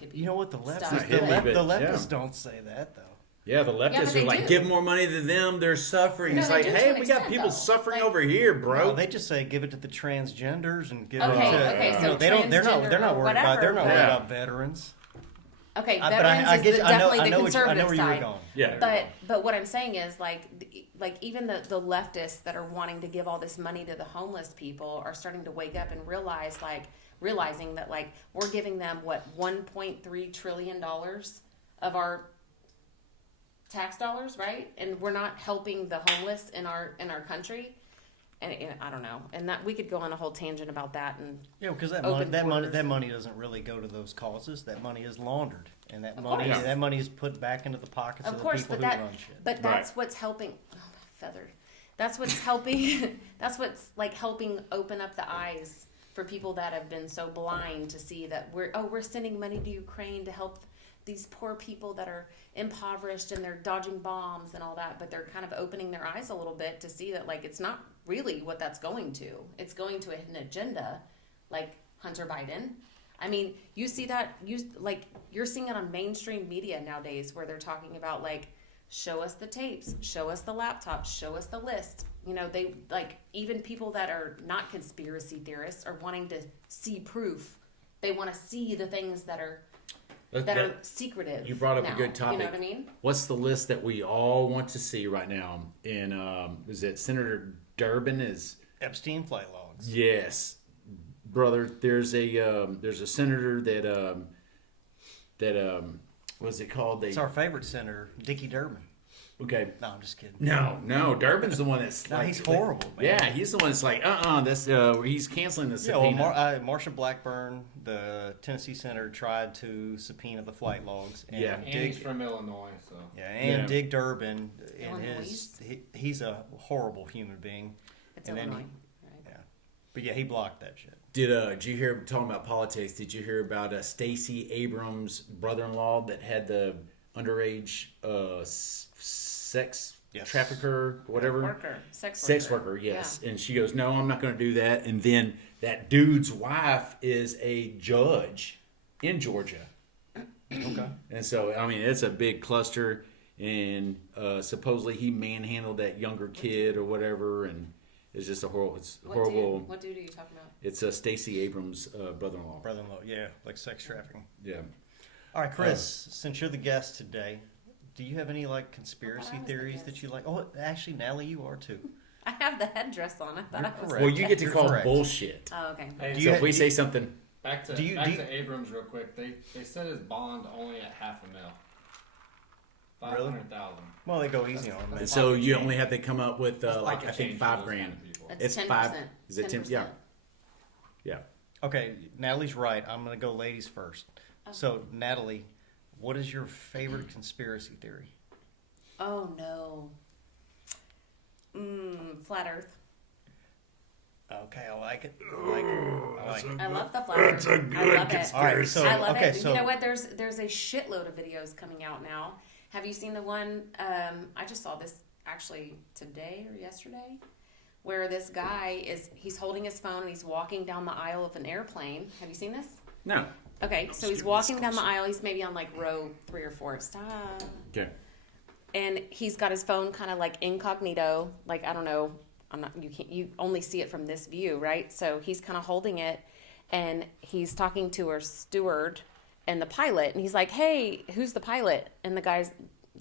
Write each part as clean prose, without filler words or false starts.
hippie. You know what the stuff, leftists, hippie, but- the leftists yeah. don't say that though. Yeah, the leftists but they are like, do. give more money to them. They're suffering. No, It's they like, do to hey, an we got extent, people though. suffering Like- over here, bro. No, they just say give it to the transgenders and give Okay, it to. okay, you so know, they're not. They're transgender not or worried about. They're not worried whatever. about veterans. Okay, But veterans I is get. I know. definitely I the know. I know conservative where you were side. going. Yeah. But what I'm saying is like even the leftists that are wanting to give all this money to the homeless people are starting to wake up and realizing that like we're giving them what 1.3 trillion dollars of our tax dollars, right? And we're not helping the homeless in our country. And I don't know. And that we could go on a whole tangent about that and Yeah, because Open borders. that money doesn't really go to those causes. That money is laundered, and Of course. that money is put back into the pockets of, of the course, people but who that run shit. but that's what's helping oh my feather. That's what's helping that's what's like helping open up the eyes for people that have been so blind to see that we're sending money to Ukraine to help these poor people that are impoverished and they're dodging bombs and all that, but they're kind of opening their eyes a little bit to see that like it's not really what that's going to. It's going to an agenda like Hunter Biden. I mean, you see that you're seeing it on mainstream media nowadays where they're talking about like show us the tapes, show us the laptops, show us the list. You know, they like even people that are not conspiracy theorists are wanting to see proof. They want to see the things that are secretive. You brought up now. a good topic. You know what I mean? What's the list that we all want to see right now? And is it Senator Durbin? Is Epstein flight logs. yes, brother. There's a senator that what's it called? It's our favorite senator, Dickie Durbin. Okay. No, I'm just kidding. No, Durbin's the one that's No, like, he's horrible, man. Yeah, he's the one that's like, that's he's canceling the Yeah, well, subpoena. Marsha Blackburn, the Tennessee senator, tried to subpoena the flight logs. And Yeah. And he's from Illinois, so. and Yeah. Dick Durbin, and Illinois? he's a horrible human being. It's And then Illinois. he- Right? Yeah, but yeah, he blocked that shit. Did you hear talking about politics? Did you hear about Stacey Abrams' brother-in-law that had the underage sex Yes. trafficker, whatever? Sex worker. Yes. And she goes, "No, I'm not going to do that." And then that dude's wife is a judge in Georgia. Okay. And so, I mean, it's a big cluster. And supposedly he manhandled that younger kid or whatever, and it's just a horrible. It's horrible. What dude are you talking about? It's Stacey Abrams' brother-in-law. Brother-in-law, yeah, like sex trafficking. Yeah. All right, Chris, since you're the guest today, do you have any like conspiracy I was the theories guest. that you like? Oh, actually, Natalie, you are too. I have the headdress on. I thought You're I was. correct. Well, you get to You're call correct. bullshit. Oh, okay. Hey, Do So you if we do say you- something, back to do you- to Abrams real quick. They set his bond only at $500,000. Really? 500,000. Well, they go easy on him. man. so you only have to come up with That's like pocket I think change for those $5,000. kind of people. That's It's 10%. 5. Is it 10? Yeah. 10%. Yeah. Okay, Natalie's right. I'm going to go ladies first. So, Natalie, what is your favorite conspiracy theory? Oh no. Flat Earth. Okay, I like it. I like it. I like it. I love the flat Earth. I love it. All right, so I love okay, it. so You know what? There's a shitload of videos coming out now. Have you seen the one? I just saw this actually today or yesterday, where this guy he's holding his phone and he's walking down the aisle of an airplane. Have you seen this? No. Okay, so he's walking down the aisle. He's maybe on like row 3 or 4. Stop. Okay. And he's got his phone kind of like incognito, like I don't know, you only see it from this view, right? So he's kind of holding it and he's talking to our steward and the pilot, and he's like, "Hey, who's the pilot?" And the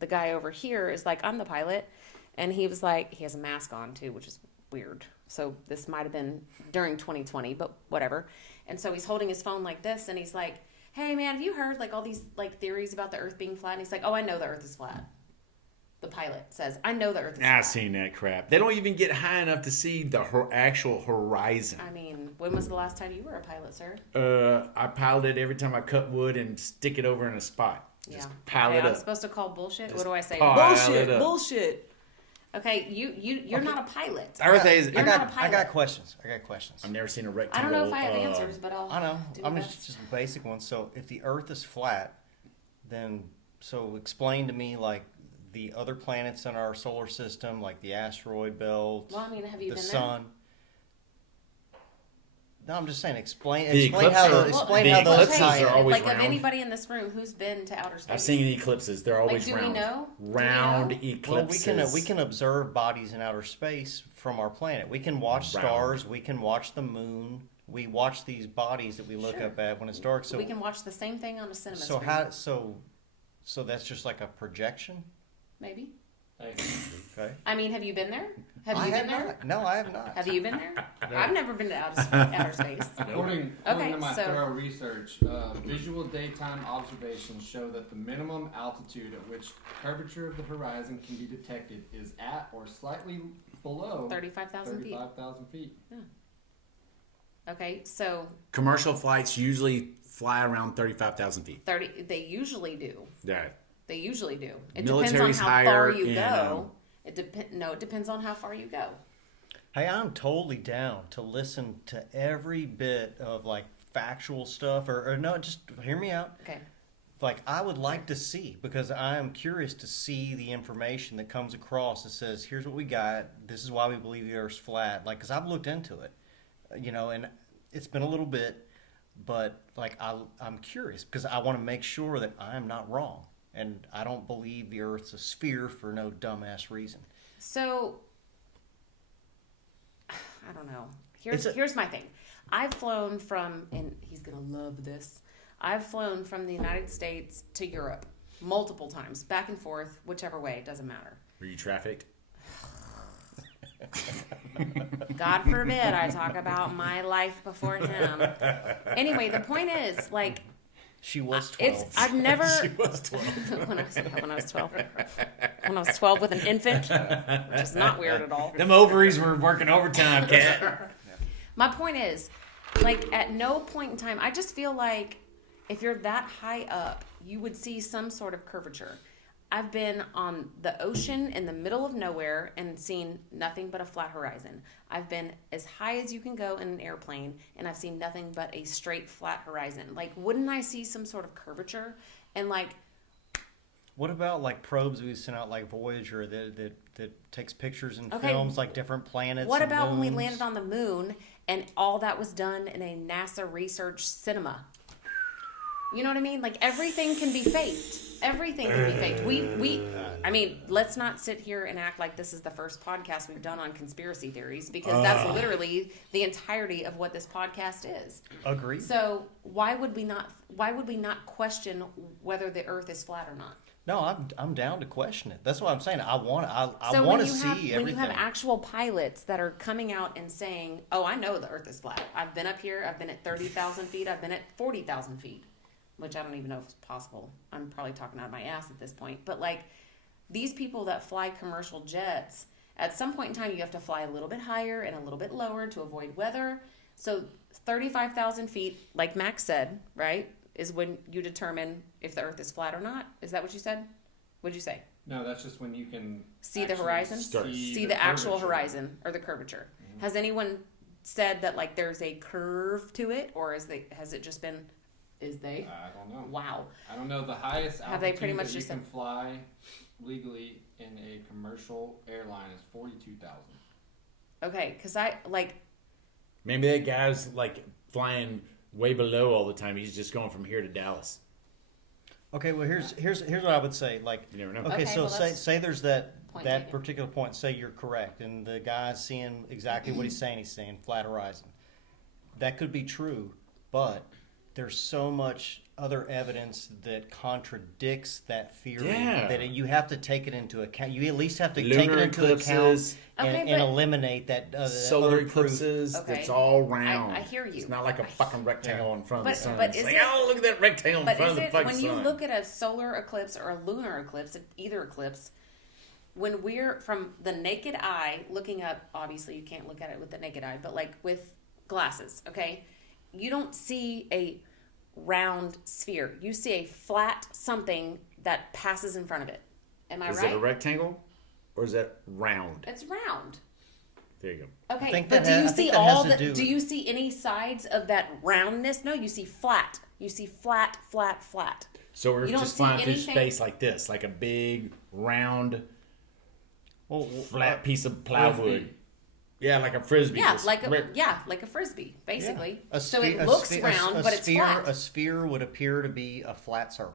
guy over here is like, "I'm the pilot." And he was like, he has a mask on too, which is weird. So this might have been during 2020, but whatever. And so he's holding his phone like this and he's like, "Hey man, have you heard like all these like theories about the earth being flat?" And he's like, "Oh, I know the earth is flat." The pilot says, "I know the earth is flat." I've seen that crap. They don't even get high enough to see the actual horizon. I mean, when was the last time you were a pilot, sir? I piloted every time I cut wood and stick it over in a spot. Just pile Okay, it I'm up. supposed to call bullshit? Just What do I say? pile Bullshit, it up. bullshit. Okay, you're not a pilot. Earth is. You're not a I pilot. got questions. I've never seen a I rectangle. don't know if I have answers, but I'll I know. do my I'm best. just a basic one. So, if the Earth is flat, then explain to me like the other planets in our solar system, like the asteroid belt, Well, I mean, have you the been sun. No, I'm just saying. Explain The explain how eclipses- explain the how those eclipses tie in. are always like of round. anybody in this room who's been to outer space. I've seen eclipses. They're always do we round. know? Do we Round know? Well, eclipses. we can observe bodies in outer space from our planet. We can watch Round. stars. We can watch the moon. We watch these bodies that we look Sure. up at when it's dark. So we can watch the same thing on a cinema so screen. how so that's just like a projection. Maybe. Hey, Okay. I mean, have you been there? Have I you have been there? not. No, I have not. Have you been there? I've never been to outer space. according Okay, to my so- thorough research, visual daytime observations show that the minimum altitude at which curvature of the horizon can be detected is at or slightly below 35,000 feet. 35,000 feet. Okay, so Commercial flights usually fly around 35,000 feet. 30. They usually do. Yeah. They usually do. It Military's depends on how far higher you in, go. It depends on how far you go. Hey, I'm totally down to listen to every bit of like factual stuff or no, just hear me out. Okay. Like I would like to see because I am curious to see the information that comes across that says here's what we got. This is why we believe the Earth's flat. Like because I've looked into it, and it's been a little bit, but like I'm curious because I want to make sure that I'm not wrong and I don't believe the Earth's a sphere for no dumbass reason. So, I don't know. It's Here's my thing. I've flown from, and he's gonna love this. I've flown from the United States to Europe multiple times, back and forth, whichever way, it doesn't matter. Were you trafficked? God forbid I talk about my life before him. Anyway, the point is, like, She was 12. I've never She was 12. when I was 12. When I was 12 with an infant, which is not weird at all. Them ovaries were working overtime, Cat. My point is, like, at no point in time, I just feel like if you're that high up, you would see some sort of curvature. I've been on the ocean in the middle of nowhere and seen nothing but a flat horizon. I've been as high as you can go in an airplane, and I've seen nothing but a straight flat horizon. Like, wouldn't I see some sort of curvature? And like, What about like probes we sent out like Voyager that takes pictures and Okay, films like different planets? what and about when we moons? landed on the moon and all that was done in a NASA research cinema? You know what I mean? Like everything can be faked. Everything can be faked. I mean, let's not sit here and act like this is the first podcast we've done on conspiracy theories because that's literally the entirety of what this podcast is. Agreed. So why would we not question whether the Earth is flat or not? No, I'm down to question it. That's what I'm saying. I want So to when see everything. when you have actual pilots that are coming out and saying, "Oh, I know the Earth is flat. I've been up here. I've been at 30,000 feet. I've been at 40,000 feet," which I don't even know if it's possible. I'm probably talking out of my ass at this point. But like these people that fly commercial jets, at some point in time, you have to fly a little bit higher and a little bit lower to avoid weather. So 35,000 feet, like Max said, right, is when you determine if the Earth is flat or not. Is that what you said? What'd you say? No, that's just when you can See the actually horizon? See the actual curvature. horizon or the curvature. Has anyone said that like there's a curve to it, or has it just been? Is they? I don't know. Wow. I don't know. The highest Have they pretty altitude much that you just can said- fly legally in a commercial airline is 42,000. Okay, because I like. Maybe that guy's like flying way below all the time. He's just going from here to Dallas. Okay, well here's what I would say. Like, You never know. okay, Okay, so well, that's say there's that point that taken. particular point. Say you're correct, and the guy's seeing exactly what he's saying. He's saying flat horizon. That could be true, but there's so much other evidence that contradicts that theory Yeah. that you have to take it into account. You at least have to take it Lunar into account eclipses, Okay, and but- eliminate that solar other proof. eclipses. Okay. It's all round. I hear you. It's not like a fucking rectangle in front of But- the sun. but It's is like, it- oh, look at that rectangle in But front is of the it fucking when sun. you look at a solar eclipse or a lunar eclipse, either eclipse, when we're from the naked eye looking up, obviously you can't look at it with the naked eye, but like with glasses, okay, you don't see a round sphere. You see a flat something that passes in front of it. Am I Is right? it a rectangle or is that round? It's round. There you go. Okay, think but that do ha- you I think see that has all to the? do Do with- you see any sides of that roundness? No, you see flat. You see flat, flat, flat. So we're You don't just see flying through anything- space like this, like a big, round, Well, flat piece of plywood. Yeah, like a frisbee. Yeah, just like right- like a frisbee, basically. A So sphe- it a looks sphe- a- round, a but it's sphere, flat. A sphere would appear to be a flat circle.